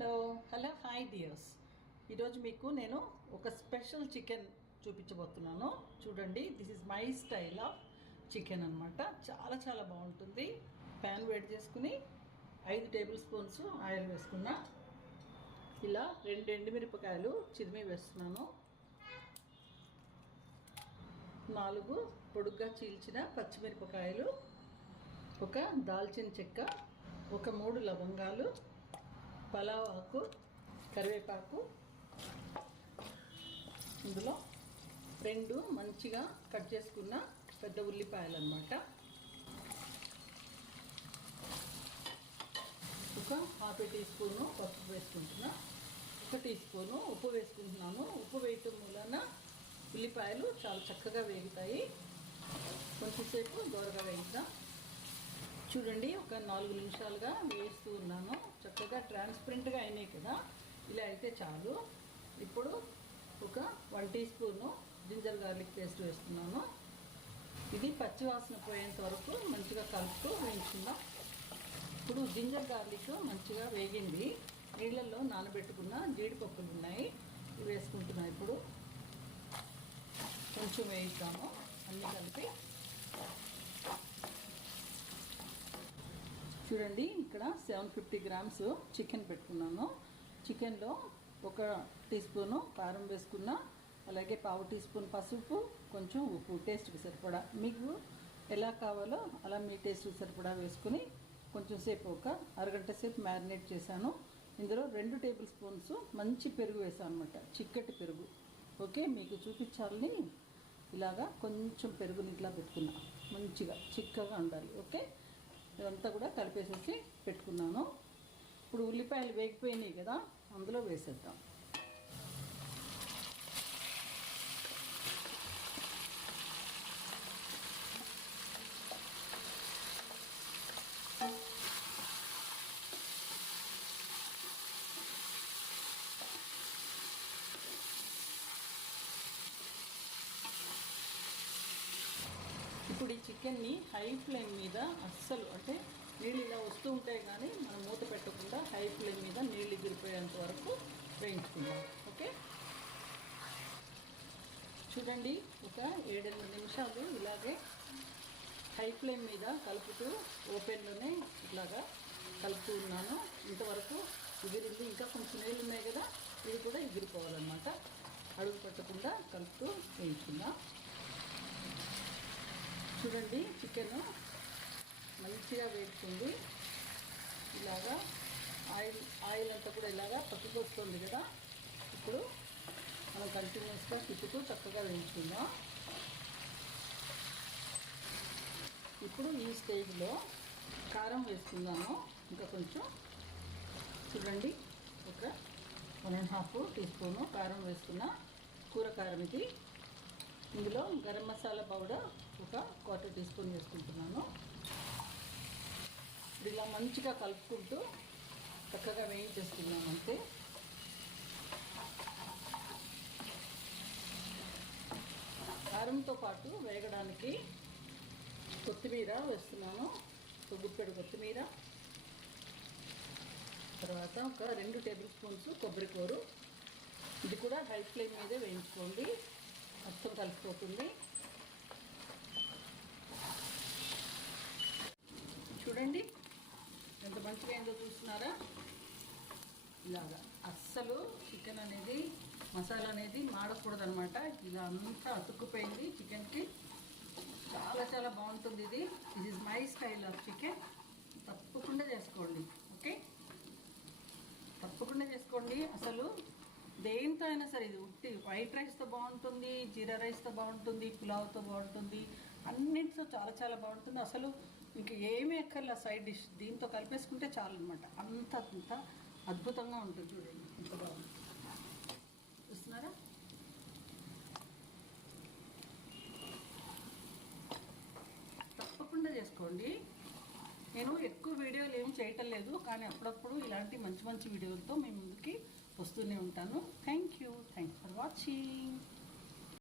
Hello hi dears. ఈరోజు మీకు నేను ఒక స్పెషల్ చికెన్ చూపించబోతున్నాను. చూడండి, this is my style of chicken అనమాట. చాలా చాలా బాగుంటుంది. ప్యాన్ వేడి చేసుకుని 5 టేబుల్ స్పూన్స్ ఆయిల్ వేసుకున్నా. ఇలా 2 ఎండుమిరపకాయలు చిరిమి వేస్తున్నాను. 4 పొడుగ్గా చీల్చిన పచ్చిమిరపకాయలు, ఒక దాల్చిన చెక్క, ఒక 3 లవంగాలు, పలావ్ ఆకు, కరివేపాకు, ఇందులో 2 మంచిగా కట్ చేసుకున్న పెద్ద ఉల్లిపాయలు అన్నమాట. ఒక ½ టీ స్పూను పసుపు వేసుకుంటున్నా. 1 టీ స్పూను ఉప్పు వేసుకుంటున్నాను. ఉప్పు వేయటం వలన ఉల్లిపాయలు చాలా చక్కగా వేగుతాయి. కొంచెంసేపు దోరగా వేయిద్దాం. చూడండి, ఒక 4 నిమిషాలుగా వేస్తూ ఉన్నాను. చక్కగా ట్రాన్స్పరెంట్గా అయినాయి కదా, ఇలా అయితే చాలు. ఇప్పుడు ఒక 1 teaspoon ginger garlic paste వేస్తున్నాను. ఇది పచ్చివాసన పోయేంత వరకు మంచిగా కలుపుతూ వేయించుకుందాం. ఇప్పుడు జింజర్ గార్లిక్ మంచిగా వేగింది. నీళ్ళల్లో నానబెట్టుకున్న జీడిపప్పులు ఉన్నాయి, ఇవి వేసుకుంటున్నాను. ఇప్పుడు కొంచెం వేయిద్దాము అన్నీ కలిపి. చూడండి, ఇక్కడ 750 గ్రామ్స్ చికెన్ పెట్టుకున్నాను. చికెన్లో 1 టీ స్పూను కారం వేసుకున్నా, అలాగే ½ టీ స్పూన్ పసుపు, కొంచెం ఉప్పు టేస్ట్కి సరిపడా. మీకు ఎలా కావాలో అలా మీ టేస్ట్కి సరిపడా వేసుకుని కొంచెం సేపు ఒక అరగంట సేపు మ్యారినేట్ చేశాను. ఇందులో 2 టేబుల్ స్పూన్స్ మంచి పెరుగు వేసాను అనమాట, చిక్కటి పెరుగు. ఓకే, మీకు చూపించాలని ఇలాగా కొంచెం పెరుగుని ఇట్లా పెట్టుకున్నా, మంచిగా చిక్కగా ఉండాలి. ఓకే, ఇదంతా కూడా కలిపేసేసి పెట్టుకున్నాను. ఇప్పుడు ఉల్లిపాయలు వేగిపోయినాయి కదా, అందులో వేసేద్దాం. ఇప్పుడు ఈ చికెన్ని హై ఫ్లేమ్ మీద అస్సలు, అంటే నీళ్ళు ఇలా వస్తూ ఉంటాయి కానీ మనం మూత పెట్టకుండా హై ఫ్లేమ్ మీద నీళ్ళు ఎగిరిపోయేంత వరకు వేయించుకుందాం. ఓకే, చూడండి, ఒక 7-8 నిమిషాలు ఇలాగే హై ఫ్లేమ్ మీద కలుపుతూ ఓపెన్లోనే ఇలాగా కలుపుతూ ఉన్నాను. ఇంతవరకు ఎగిరింది. ఇంకా కొంచెం నీళ్ళు ఉన్నాయి కదా, ఇది కూడా ఎగిరిపోవాలన్నమాట. అడుగు పెట్టకుండా కలుపుతూ వేయించుకుందాం. చూడండి, చికెన్ మంచిగా వేస్తుంది. ఇలాగా ఆయిల్ అంతా కూడా ఇలాగా పక్కకు వస్తుంది కదా. ఇప్పుడు మనం కంటిన్యూస్గా తిప్పుతూ చక్కగా వేయించుకుందాం. ఇప్పుడు ఈ స్టేజ్లో కారం వేసుకుందాము. ఇంకా కొంచెం, చూడండి, ఒక 1½ టీ స్పూను కారం వేసుకున్న, కూర కారం ఇది. ఇందులో గరం మసాలా పౌడర్ ఒక 1/4 టీ స్పూన్ వేసుకుంటున్నాను. ఇప్పుడు ఇలా మంచిగా కలుపుకుంటూ చక్కగా వేయించేస్తున్నాను అంతే. కారంతో పాటు వేగడానికి కొత్తిమీర వేస్తున్నాను. ఒక గుప్పెడు కొత్తిమీర, తర్వాత ఒక 2 టేబుల్ స్పూన్స్ కొబ్బరికూర. ఇది కూడా హై ఫ్లేమ్ మీదే వేయించుకోండి, మొత్తం కలిసిపోతుంది. చూడండి ఎంత మంచిగా ఏందో చూస్తున్నారా. ఇలాగా అస్సలు చికెన్ అనేది, మసాలా అనేది మాడకూడదు అనమాట. ఇలా అంతా అతుక్కుపోయింది చికెన్కి. చాలా చాలా బాగుంటుంది ఇది. This is my style of chicken. తప్పకుండా చేసుకోండి. ఓకే, తప్పకుండా చేసుకోండి. అసలు దేంతో అయినా సరే, ఇది ఉట్టి వైట్ రైస్తో బాగుంటుంది, జీరా రైస్తో బాగుంటుంది, పులావ్తో బాగుంటుంది, అన్నింటితో చాలా చాలా బాగుంటుంది. అసలు ఇంక ఏమీ ఎక్కర్లా, సైడ్ డిష్ దీంతో కలిపేసుకుంటే చాలు అనమాట. అంత అద్భుతంగా ఉంటుంది. చూడండి ఎంత బాగుంది, చూస్తున్నారా. తప్పకుండా చేసుకోండి. నేను ఎక్కువ వీడియోలు ఏమి చేయటం లేదు, కానీ అప్పుడప్పుడు ఇలాంటి మంచి మంచి వీడియోలతో మీ ముందుకి వస్తూనే ఉంటాను. Thank you for watching.